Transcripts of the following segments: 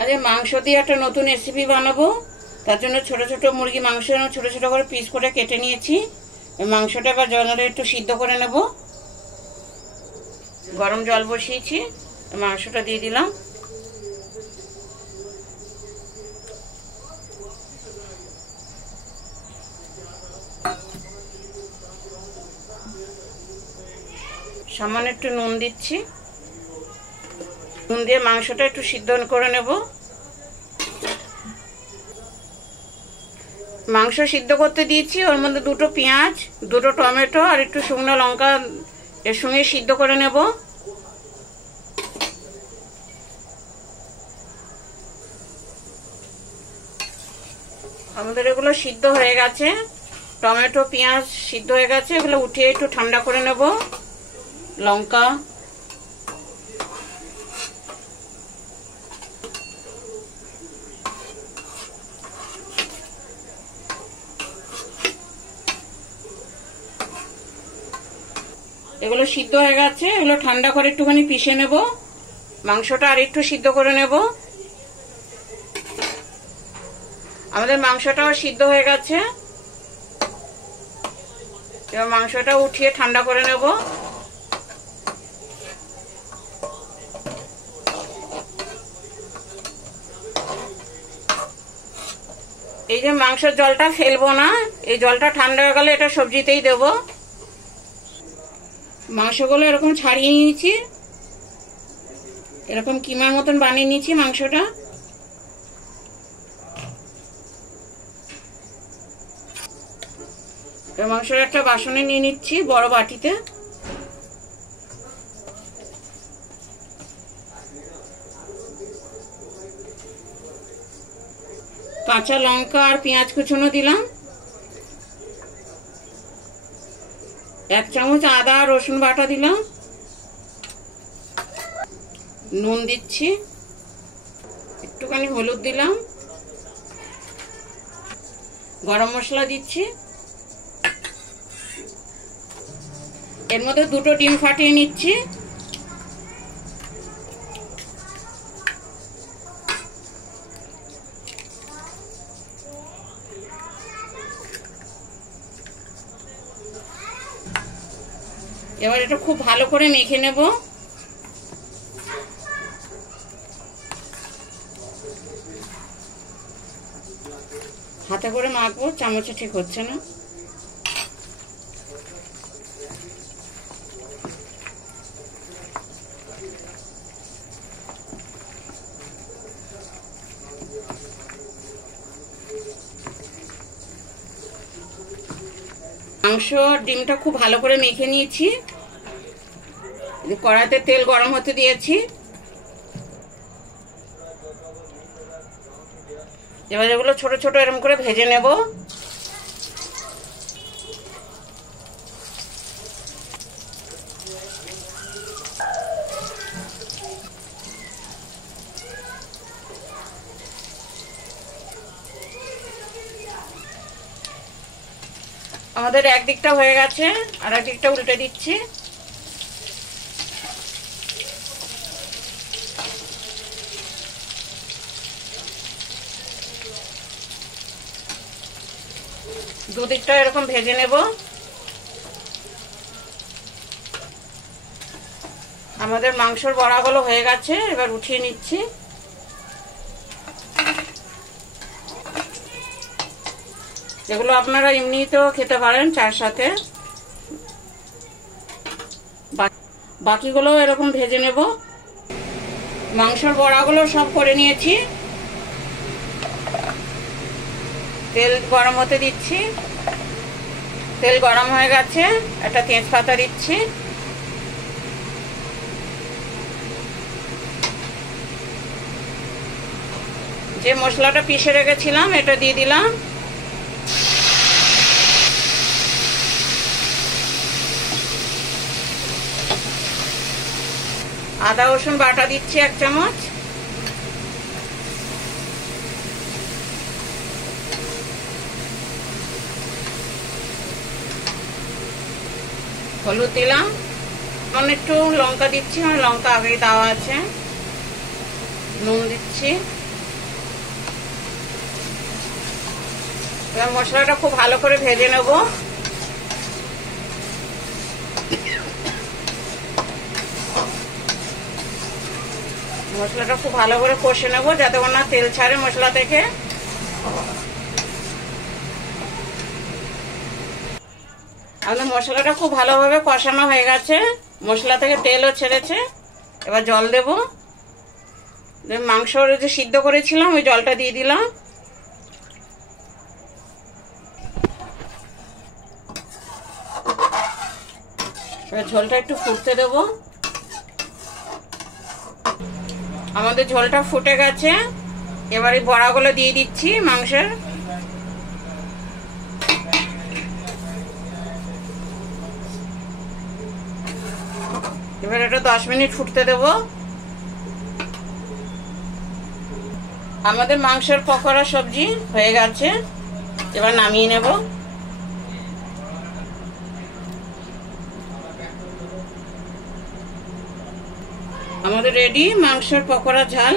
আরে মাংস দিয়ে একটা নতুন রেসিপি বানাবো। তার জন্য ছোট ছোট মুরগি মাংস ছোট ছোট করে পিস করে কেটে নিয়েছি। মাংসটা এবার জলে একটু সিদ্ধ করে নেব। গরম জল বসিয়েছি, মাংসটা দিয়ে দিলাম। সামান্য একটু নুন দিচ্ছি। নুন দিয়ে মাংসটা একটু সিদ্ধ করে নেব। মাংস সিদ্ধ করতে দিয়েছি, ওর মধ্যে দুটো পেঁয়াজ, দুটো টমেটো আর একটু শুকনো লঙ্কা এর সঙ্গে সিদ্ধ করে নেব। আমাদের এগুলো সিদ্ধ হয়ে গেছে, টমেটো পেঁয়াজ সিদ্ধ হয়ে গেছে। এগুলো উঠিয়ে একটু ঠান্ডা করে নেব। লঙ্কা, এগুলো সিদ্ধ হয়ে গেছে। এগুলো ঠান্ডা করে একটুখানি পিষে নেব। মাংসটা আর একটু সিদ্ধ করে নেব। আমাদের মাংসটাও সিদ্ধ হয়ে গেছে। এবার মাংসটা উঠিয়ে ঠান্ডা করে নেব। এই যে মাংসের জলটা ফেলবো না, এই জলটা ঠান্ডা হয়ে গেলে এটা সবজিতেই দেব। মাংসগুলো এরকম ছাড়িয়ে নিয়েছি, এরকম কিমার মতন বানিয়ে নিয়েছি মাংসটা। মাংসটা একটা বাসনে নিয়ে নিচ্ছি, বড় বাটিতে। কাঁচা লঙ্কা আর পেঁয়াজ কুচনো দিলাম। 1 চামচ আদা রসুন বাটা দিলাম। নুন দিচ্ছি, একটুখানি হলুদ দিলাম, গরম মশলা দিচ্ছি। এর মধ্যে দুটো ডিম ফাটিয়ে নিচ্ছি। এবার এটা খুব ভালো করে মেখে নেব। হাতে করে মাখবো, চামচে ঠিক হচ্ছে না। মাংস ডিমটা খুব ভালো করে মেখে নিয়েছি। কড়াইতে তেল গরম হতে দিয়েছি। এবার এগুলো ছোট ছোট এরকম করে ভেজে নেব। আমাদের একদিকটা হয়ে গেছে, আর একদিকটা উল্টে দিচ্ছি। দুদিকটা এরকম ভেজে নেব। আমাদের মাংসর বড়াগুলো হয়ে গেছে, এবার উঠিয়ে নিচ্ছি। এগুলো আপনারা এমনিতেও খেতে পারেন চার সাথে। বাকিগুলো এরকম ভেজে নেব। মাংসর বড়াগুলো সব করে নিয়েছি। তেল গরম হতে দিচ্ছি। তেল গরম হয়ে গেছে, একটা তেজপাতা দিচ্ছি। যে মশলাটা পিষে রেখেছিলাম এটা দিয়ে দিলাম। আদা রসুন বাটা দিচ্ছি 1 চামচ। হলুদ দিলাম, একটু লঙ্কা দিচ্ছি, লঙ্কা আগেই দেওয়া আছে। নুন দিচ্ছি, এবার মশলাটা খুব ভালো করে ভেজে নেব। মশলাটা খুব ভালো করে কষে নেব যাতে না তেল ছাড়ে মশলা থেকে। আমাদের মশলাটা খুব ভালোভাবে কষানো হয়ে গেছে, মশলা থেকে তেলও ছেড়েছে। এবার জল দেব, মাংস যে সিদ্ধ করেছিলাম ওই জলটা দিয়ে দিলাম। এবার ঝোলটা একটু ফুটতে দেব। আমাদের ঝোলটা ফুটে গেছে, এবার এই বড়াগুলো দিয়ে দিচ্ছি মাংসের। এবার এটা 10 মিনিট ফুটতে দেব। আমাদের মাংসের পকোড়া সবজি হয়ে গেছে, এবার নামিয়ে নেব। আমাদের রেডি মাংসের পকোড়া ঝাল।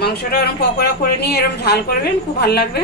মাংসটা এরকম পকোড়া করে নিয়ে এরকম ঝাল করবেন, খুব ভালো লাগবে।